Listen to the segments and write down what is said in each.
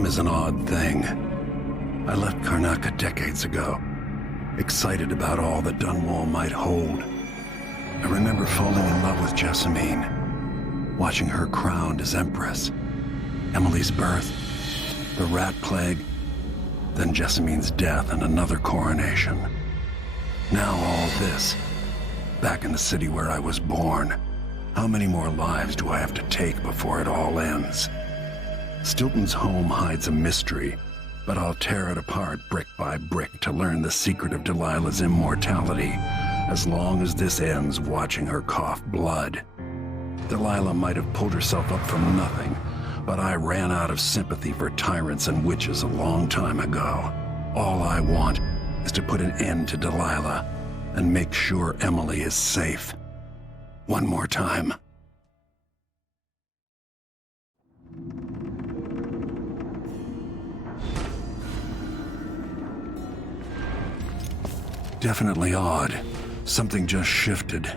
Time is an odd thing. I left Karnaca decades ago, excited about all that Dunwall might hold. I remember falling in love with Jessamine, watching her crowned as Empress, Emily's birth, the rat plague, then Jessamine's death and another coronation. Now all this, back in the city where I was born. How many more lives do I have to take before it all ends? Stilton's home hides a mystery, but I'll tear it apart brick by brick to learn the secret of Delilah's immortality, as long as this ends watching her cough blood. Delilah might have pulled herself up from nothing, but I ran out of sympathy for tyrants and witches a long time ago. All I want is to put an end to Delilah and make sure Emily is safe. One more time. Definitely odd. Something just shifted.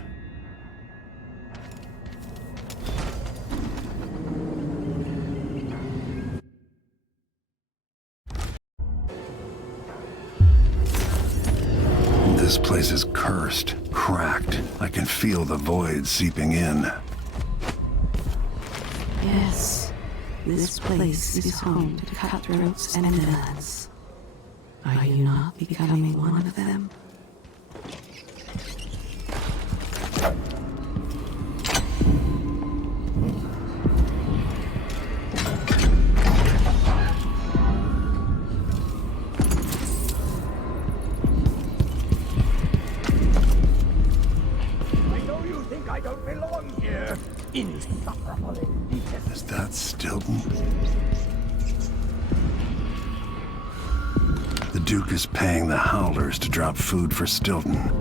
This place is cursed, cracked. I can feel the void seeping in. Yes, this place is home to cutthroats and villains. Are you not becoming one of them? Is that Stilton? The Duke is paying the Howlers to drop food for Stilton.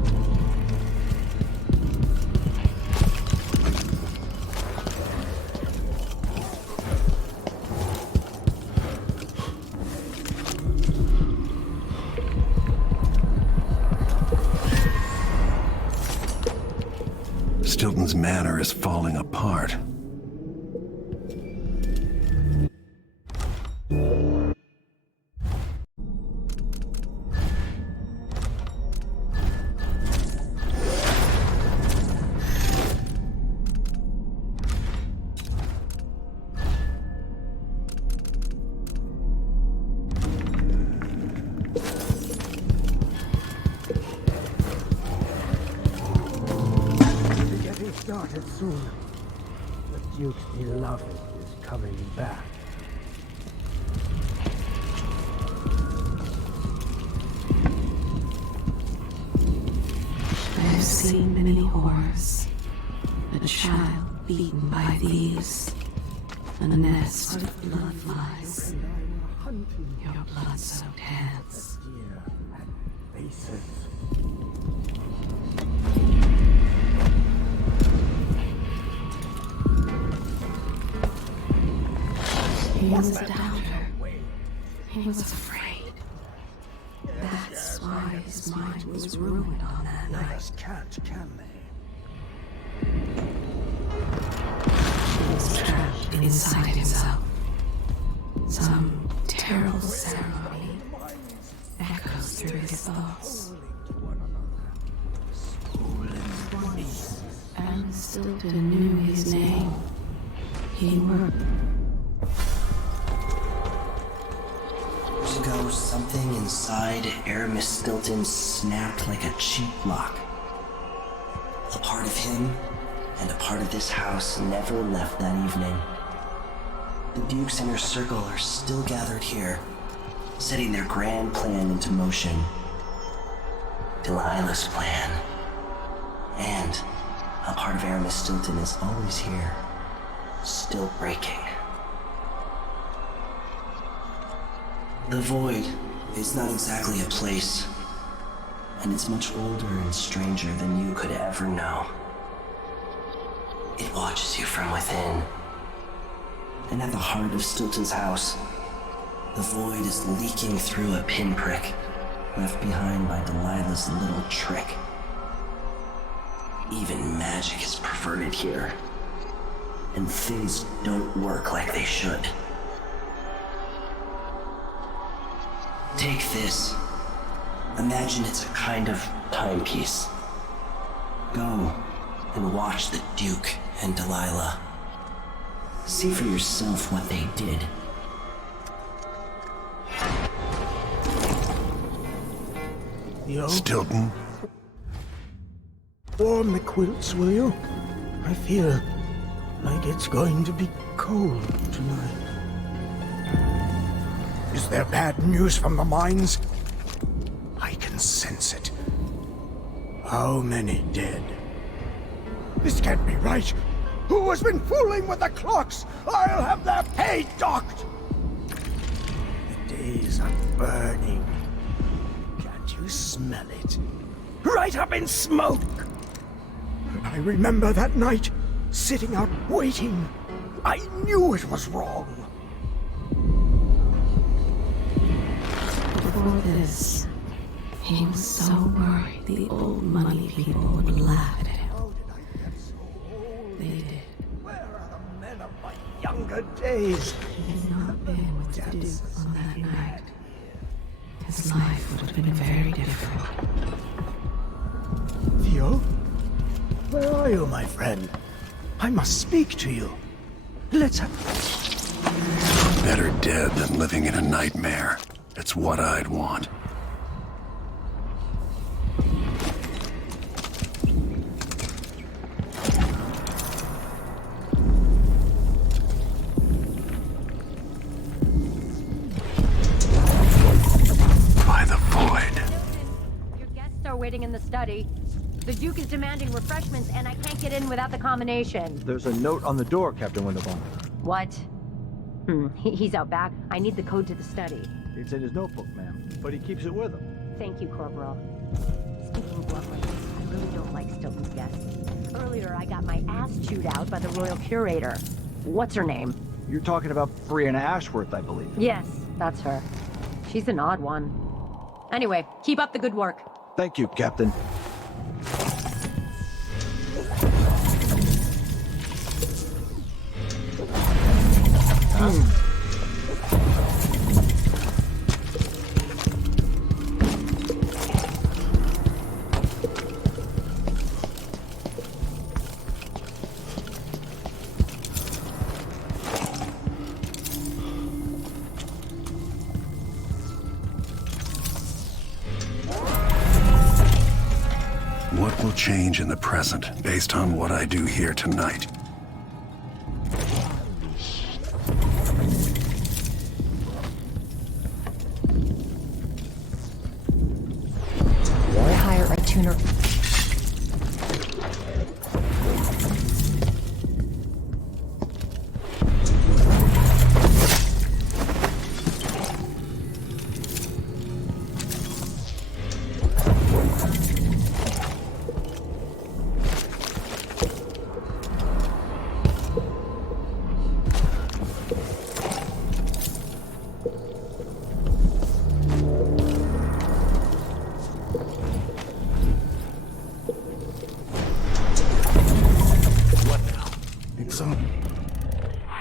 Stilton's manor is falling apart. Started soon. The Duke's beloved is coming back. I've seen many horrors. A child beaten by thieves. A nest of bloodflies. Your blood-soaked hands. Faces. He was a doubter. He was afraid. That's why his mind was ruined on that night. Lovers can't, can they? He was trapped inside himself. Some terrible ceremony echoes through his thoughts. And Stilton knew his name. He worked. Ago, something inside Aramis Stilton snapped like a cheap lock. A part of him and a part of this house never left that evening. The Duke's inner circle are still gathered here, setting their grand plan into motion. Delilah's plan. And a part of Aramis Stilton is always here, still breaking. The Void is not exactly a place, and it's much older and stranger than you could ever know. It watches you from within. And at the heart of Stilton's house, the Void is leaking through a pinprick left behind by Delilah's little trick. Even magic is perverted here, and things don't work like they should. Take this. Imagine it's a kind of timepiece. Go and watch the Duke and Delilah. See for yourself what they did. Yo, Stilton? warm the quilts, will you? I feel like it's going to be cold tonight. Is there bad news from the mines? I can sense it. How many dead? This can't be right. Who has been fooling with the clocks? I'll have their pay docked! The days are burning. Can't you smell it? Right up in smoke! I remember that night, sitting out waiting. I knew it was wrong. Before this, he was so worried the old money people would laugh at him. They did. Where are the men of my younger days? He had not been with the Duke on that night. His life would have been very different. Theo? Where are you, my friend? I must speak to you. Let's have... Better dead than living in a nightmare. It's what I'd want. By the void. Your guests are waiting in the study. The Duke is demanding refreshments, and I can't get in without the combination. There's a note on the door, Captain Winterbourne. What? He's out back. I need the code to the study. It's in his notebook, ma'am, but he keeps it with him. Thank you, Corporal. Speaking bluntly, I really don't like Stilton's guests. Earlier, I got my ass chewed out by the Royal Curator. What's her name? You're talking about Brianna Ashworth, I believe. Yes, that's her. She's an odd one. Anyway, keep up the good work. Thank you, Captain. What will change in the present based on what I do here tonight? Or hire a tuner.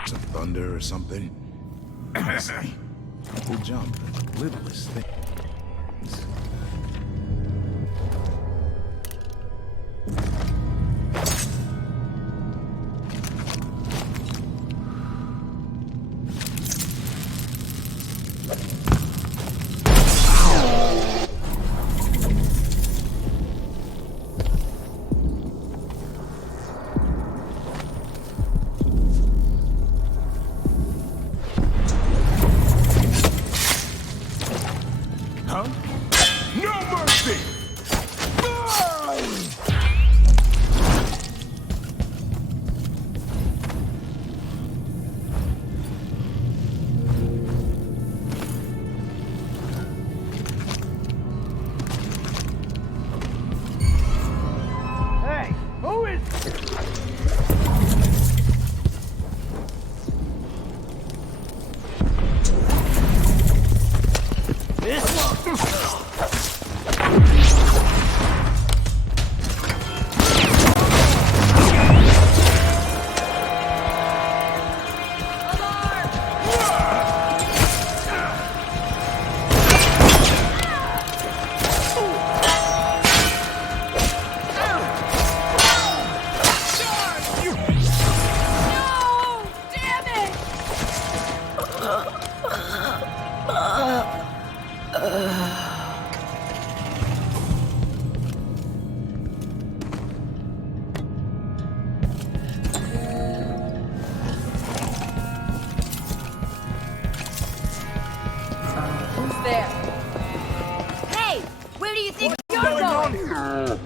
Some thunder or something? We'll jump. Littlest thing. Huh? No mercy! Hey, who is... there. Hey, where do you think you're going?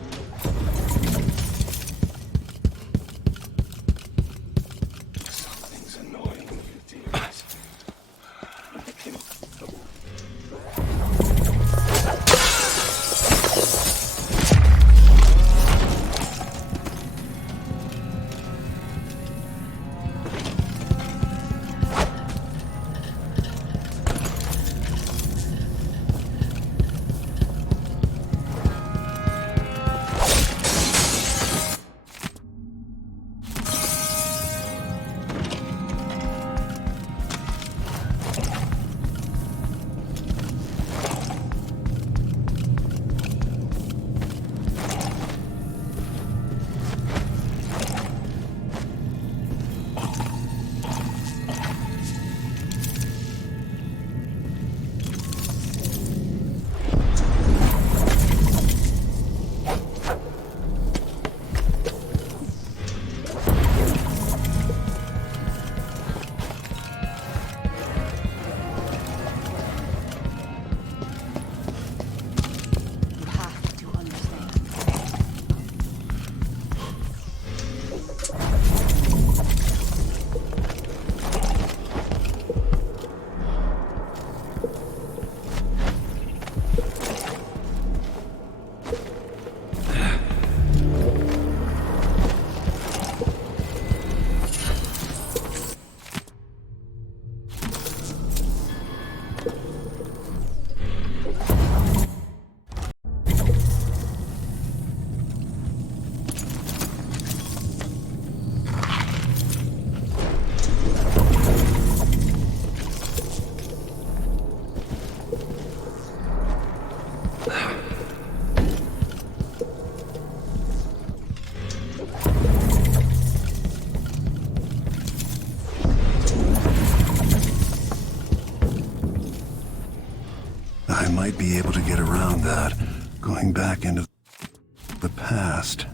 Something's annoying you, demons. I might be able to get around that, going back into the past.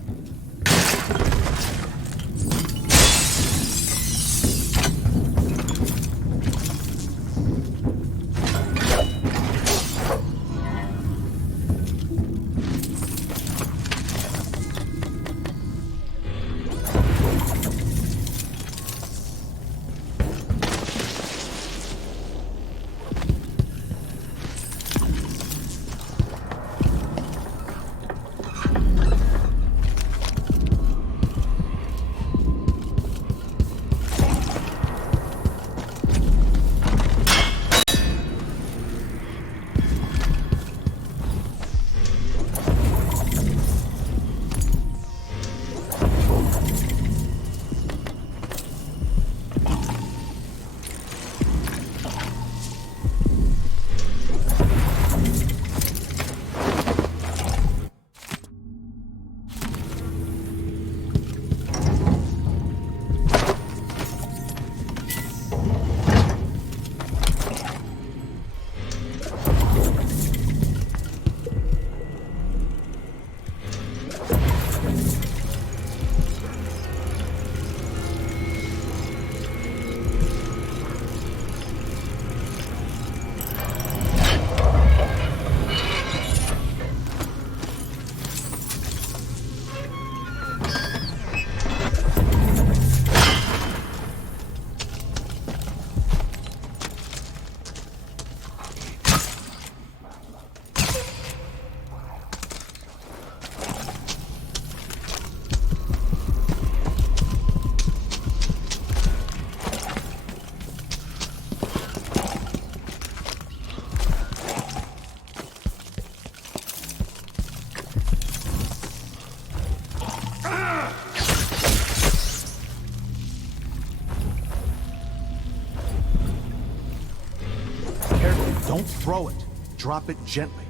Don't throw it. Drop it gently.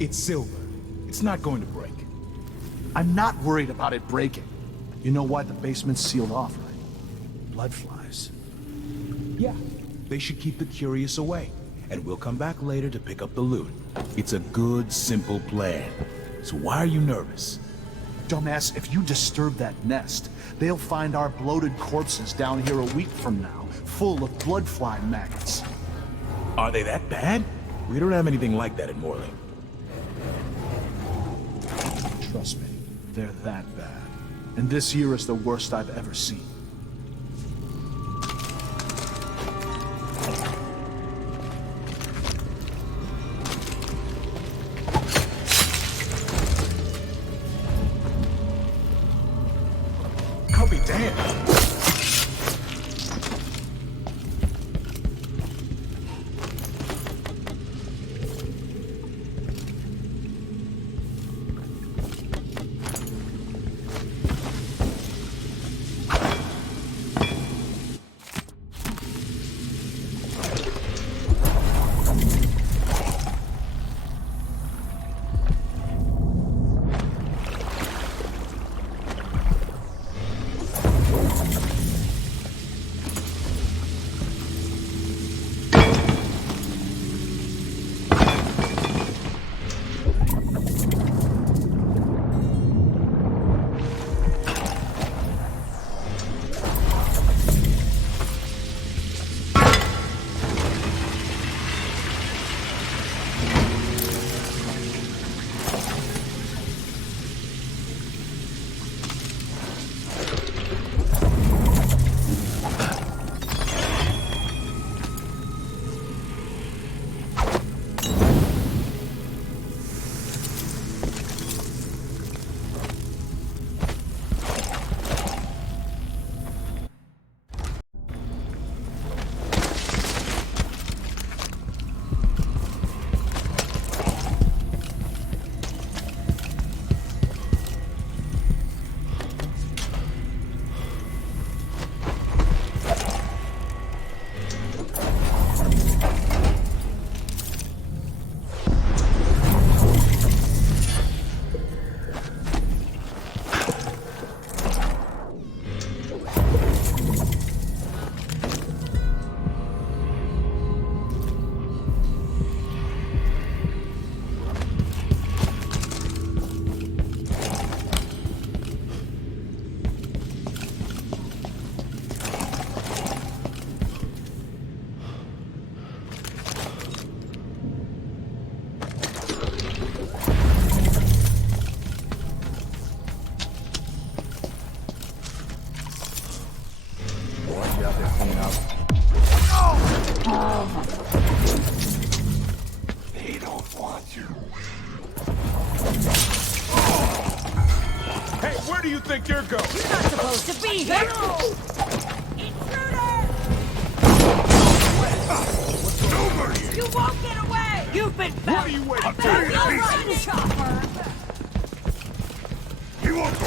It's silver. It's not going to break. I'm not worried about it breaking. You know why the basement's sealed off, right? Blood flies. Yeah, they should keep the curious away. And we'll come back later to pick up the loot. It's a good, simple plan. So why are you nervous? Dumbass, if you disturb that nest, they'll find our bloated corpses down here a week from now, full of blood fly maggots. Are they that bad? We don't have anything like that in Morley. Trust me, they're that bad. And this year is the worst I've ever seen. I'll be damned. Where do you think you're going? You're not supposed to be here! Intruder! You won't get away! You've been found! What are you waiting for? You're right, Chopper! He won't go!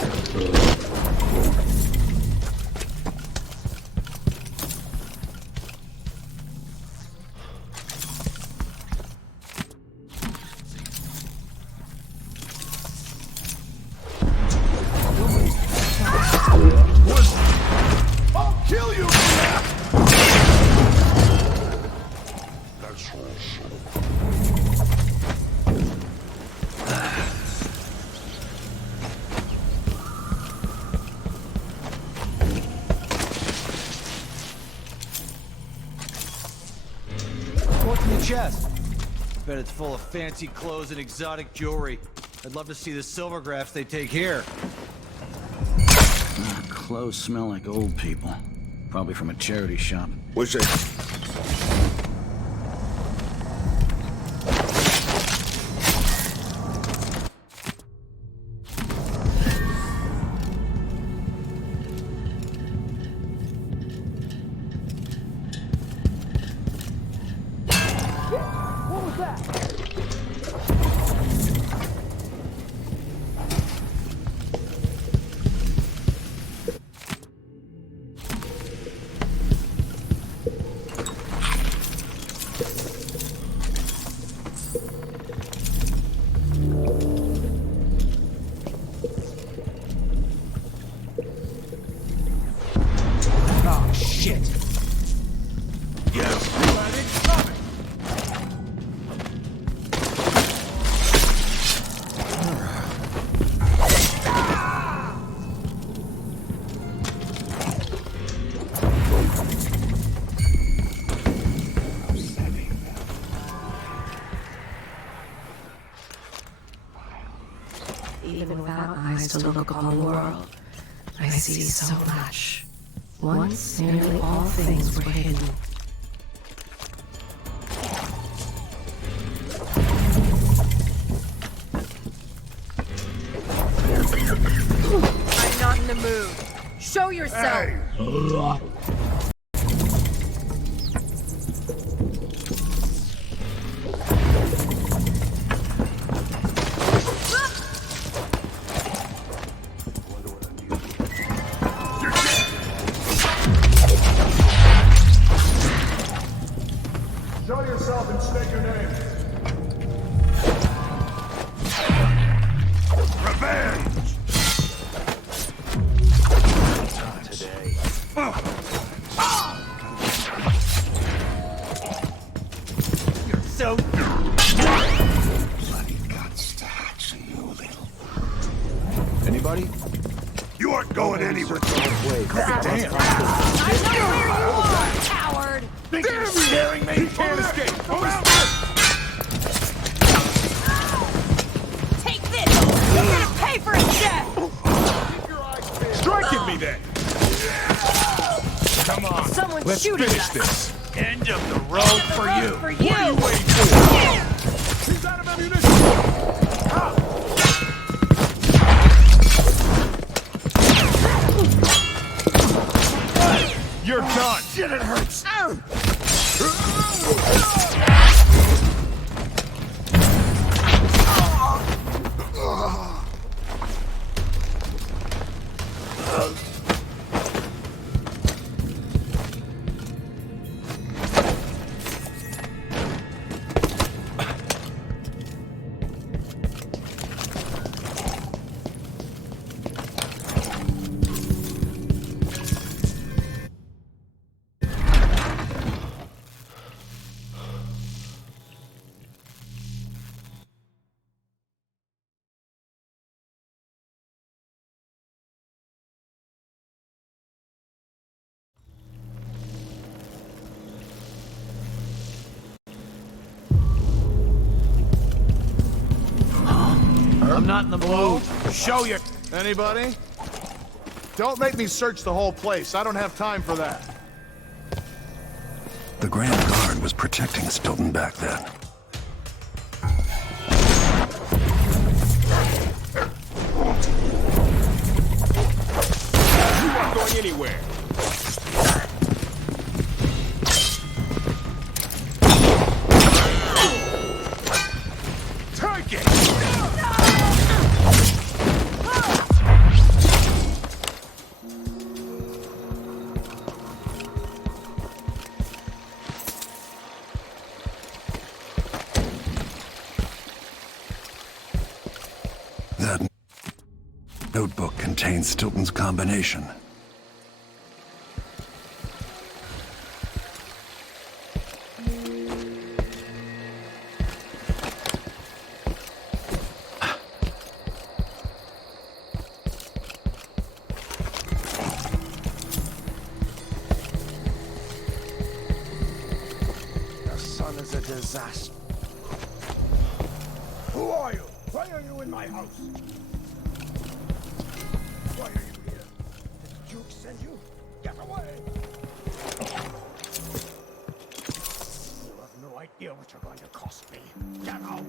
What's in the chest? Bet it's full of fancy clothes and exotic jewelry. I'd love to see the silver graphs they take here. Clothes smell like old people. Probably from a charity shop. What's it? eyes to look upon the world, I see so much. Once nearly all things were hidden. I'm not in the mood. Show yourself! Show yourself and state your name. Revenge! Today. You're so... Bloody guts to hatch you, little... Anybody? You aren't going anywhere. Damn! I know where you are, coward! Think you're scaring me? You can't escape! Around! Take this! You're gonna pay for his death! Strike at me then! Come on, Someone's let's shooting finish us. this. End of the road for you! For What are you you! waiting for? He's out of ammunition! Ah! You're done! Shit, it hurts! I'm not in the mood. Show you. Anybody? Don't make me search the whole place. I don't have time for that. The Grand Guard was protecting Stilton back then. You aren't going anywhere! Take it! That notebook contains Stilton's combination. The sun is a disaster. Who are you? Why are you in my house? Why are you here? Did the Duke send you? Get away! You have no idea what you're going to cost me. Get out!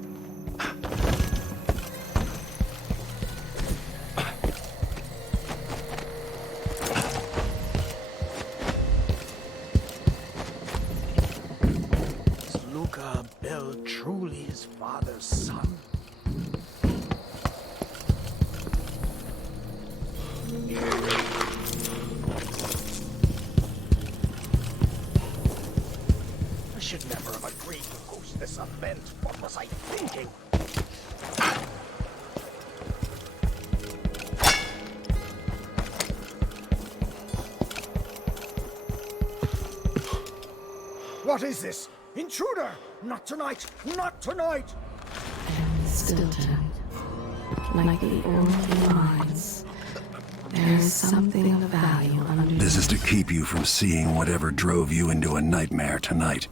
Is Luca Bell truly his father's son? I should never have agreed to host this event. What was I thinking? What is this? Intruder! Not tonight! Not tonight! Stilton, like the old mines, there is something of value under. This is to keep you from seeing whatever drove you into a nightmare tonight.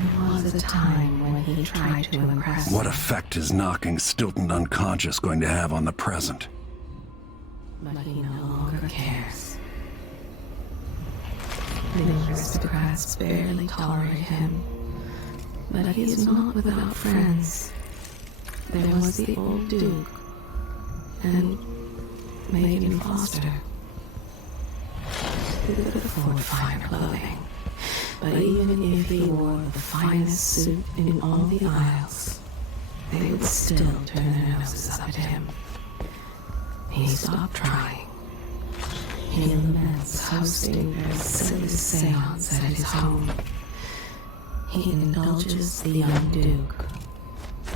There was a time when he tried to impress What me, effect is knocking Stilton unconscious going to have on the present? but he no longer cares. The aristocrats barely tolerate him, but he is not without friends. There was the old Duke, and Megan Foster. He could afford finer clothing, but even if he wore the finest suit in all the Isles, they would still turn their noses up at him. He stopped trying. He laments hosting their silly seance at his home. He indulges the young Duke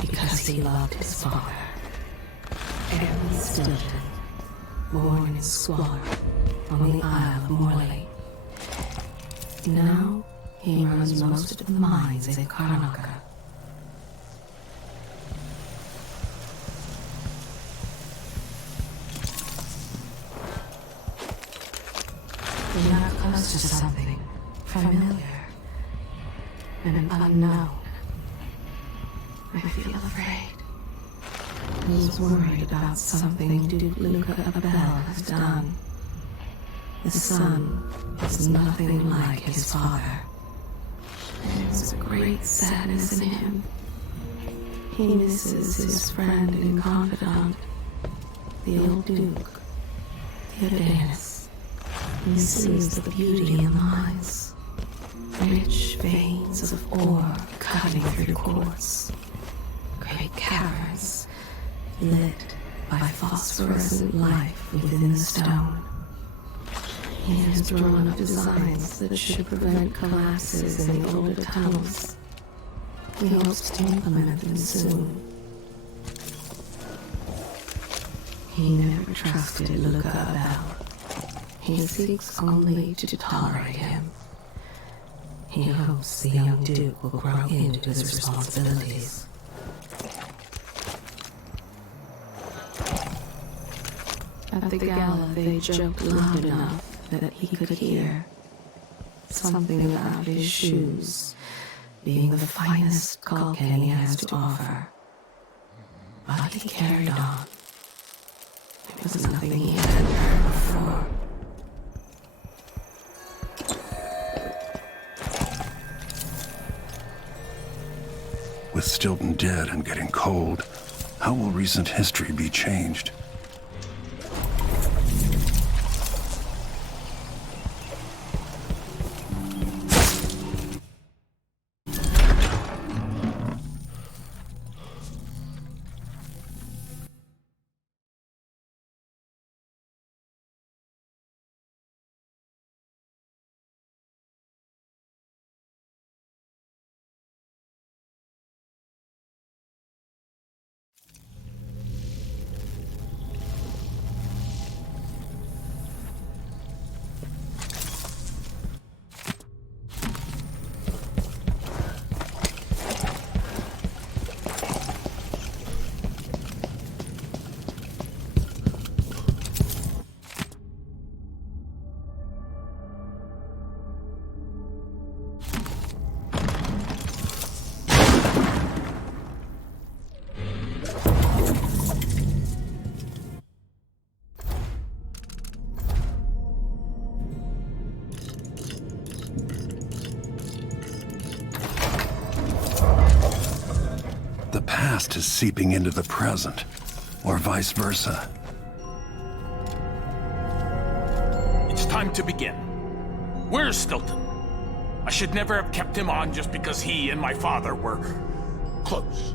because he loved his father. Aramis Stilton, born in squalor on the Isle of Morley. Now he runs most of the mines in Karnaca. We are close to something familiar and unknown. I feel afraid. He's worried about something Duke Luca Abel has done. The son is nothing like his father. There's a great sadness in him. He misses his friend and confidant, the old Duke, Theodanis. He sees the beauty in the mines. Rich veins of ore cutting through quartz. Great caverns lit by phosphorescent life within the stone. He has drawn up designs that should prevent collapses in the older tunnels. He hopes to implement them soon. He never trusted Luca Abel. He seeks only to tolerate him. He hopes the young Duke will grow into his responsibilities. At the gala, they joked loud enough that he could hear. Something about his shoes being the finest Culcan he has to offer. But he carried on. It was nothing he hadn't heard before. With Stilton dead and getting cold, how will recent history be changed? The past is seeping into the present, or vice versa. It's time to begin. Where's Stilton? I should never have kept him on just because he and my father were close.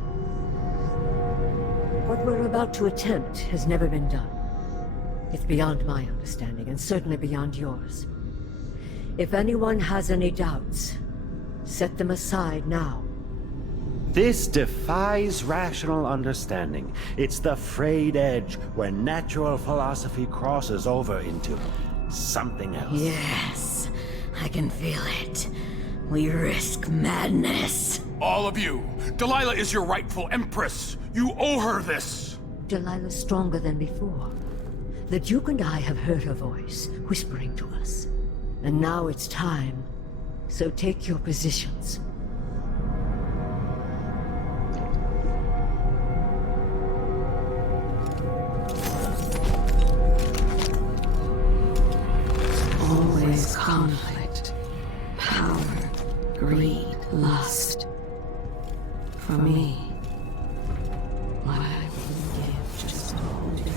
What we're about to attempt has never been done. It's beyond my understanding, and certainly beyond yours. If anyone has any doubts, set them aside now. This defies rational understanding. It's the frayed edge where natural philosophy crosses over into something else. Yes, I can feel it. We risk madness. All of you, Delilah is your rightful empress. You owe her this. Delilah's stronger than before. The Duke and I have heard her voice, whispering to us. And now it's time. So take your positions. greed, lust. For me, what I would give just to hold you there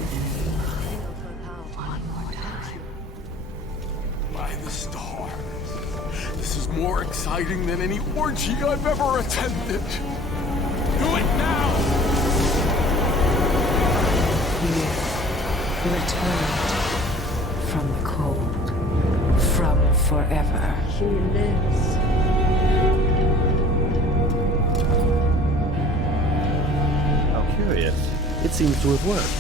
one more time. By the stars. This is more exciting than any orgy I've ever attended. Do it now! You returned from the cold, from forever. She lives. How curious. It seems to have worked.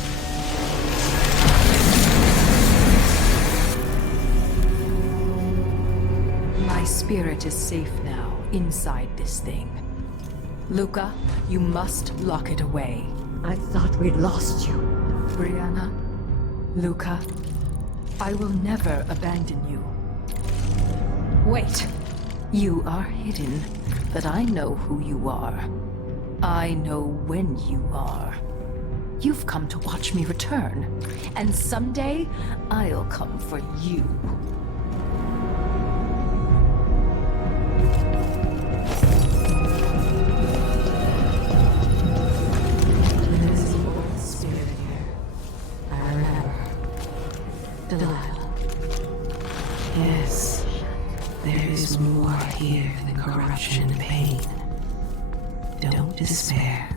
My spirit is safe now, inside this thing. Luca, you must lock it away. I thought we'd lost you. Brianna, Luca, I will never abandon you. Wait! You are hidden, but I know who you are. I know when you are. You've come to watch me return, and someday I'll come for you. There's an old spirit here. I remember. Delilah. Yes, there is more here than corruption and pain. Don't despair.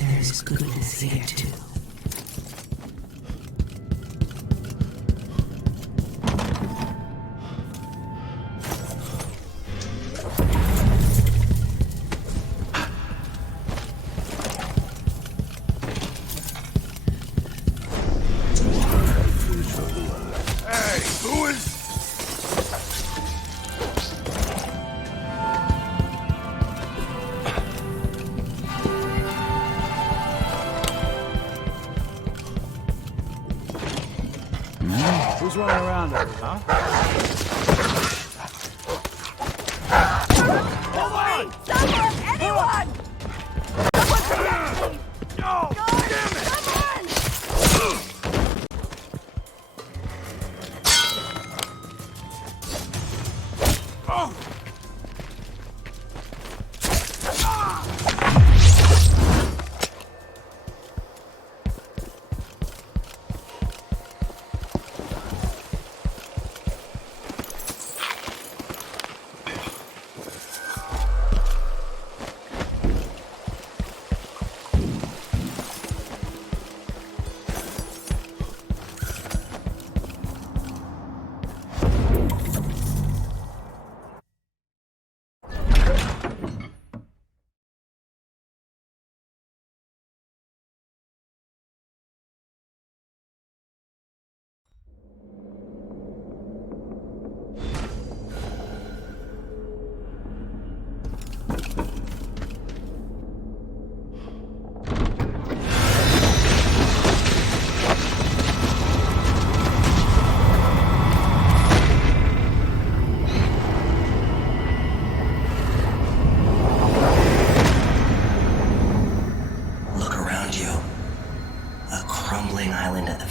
There is goodness here too. Who's running around over, huh? Hold on! Someone! Anyone! Someone protect me! No! Damn it! Someone!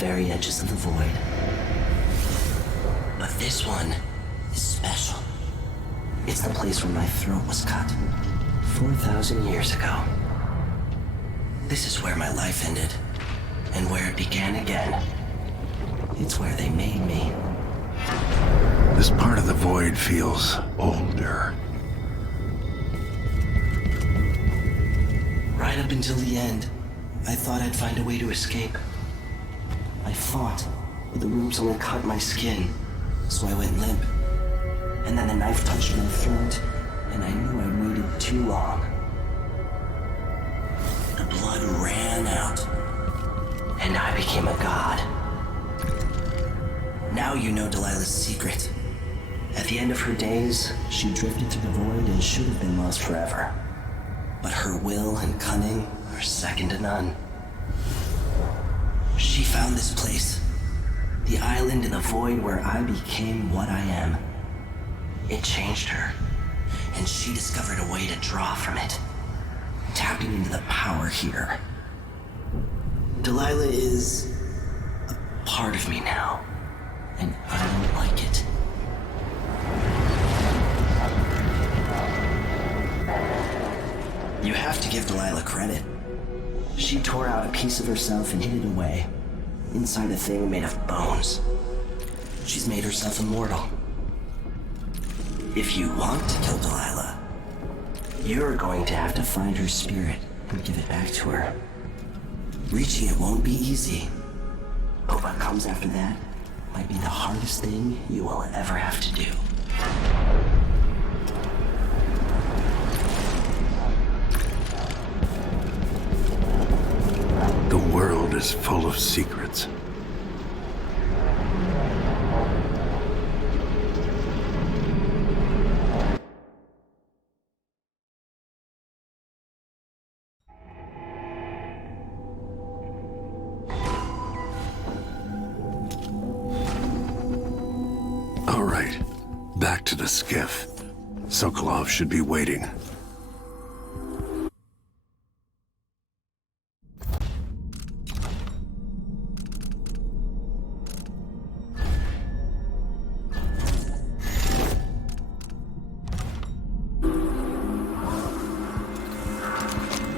very edges of the void. But this one is special. It's the place where my throat was cut 4,000 years ago. This is where my life ended, and where it began again. It's where they made me. This part of the void feels older. Right up until the end, I thought I'd find a way to escape. I fought, but the roots only cut my skin, so I went limp. And then the knife touched my throat, and I knew I'd waited too long. The blood ran out, and I became a god. Now you know Delilah's secret. At the end of her days, she drifted through the void and should have been lost forever. But her will and cunning are second to none. She found this place, the island in the void where I became what I am. It changed her, and she discovered a way to draw from it, tapping into the power here. Delilah is a part of me now, and I don't like it. have to give Delilah credit. She tore out a piece of herself and hid it away, inside a thing made of bones. She's made herself immortal. If you want to kill Delilah, you're going to have to find her spirit and give it back to her. Reaching it won't be easy, but what comes after that might be the hardest thing you will ever have to do. The world is full of secrets. All right, back to the skiff. Sokolov should be waiting.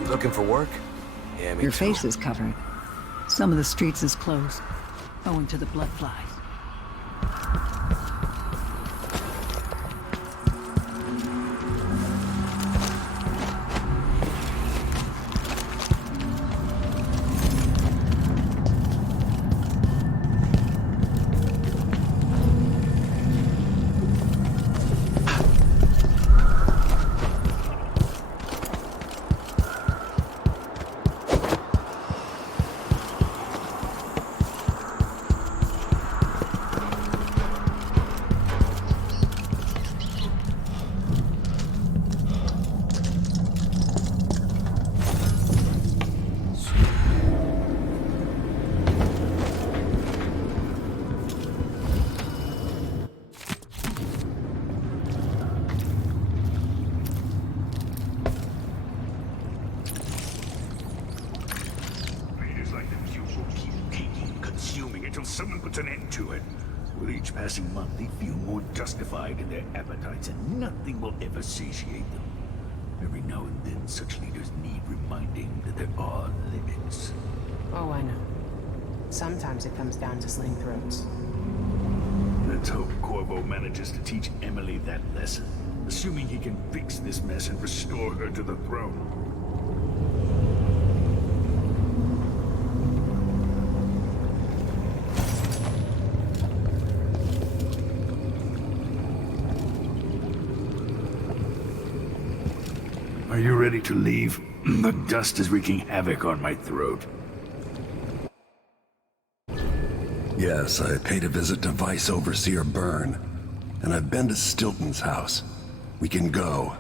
Looking for work? Yeah, me Your too. face is covered. Some of the streets is closed, owing to the blood flies. Someone puts an end to it. With each passing month, they feel more justified in their appetites, and nothing will ever satiate them. Every now and then, such leaders need reminding that there are limits. Oh, I know. Sometimes it comes down to sling throats. Let's hope Corvo manages to teach Emily that lesson, assuming he can fix this mess and restore her to the throne. Are you ready to leave? The dust is wreaking havoc on my throat. Yes, I paid a visit to Vice Overseer Byrne, and I've been to Stilton's house. We can go.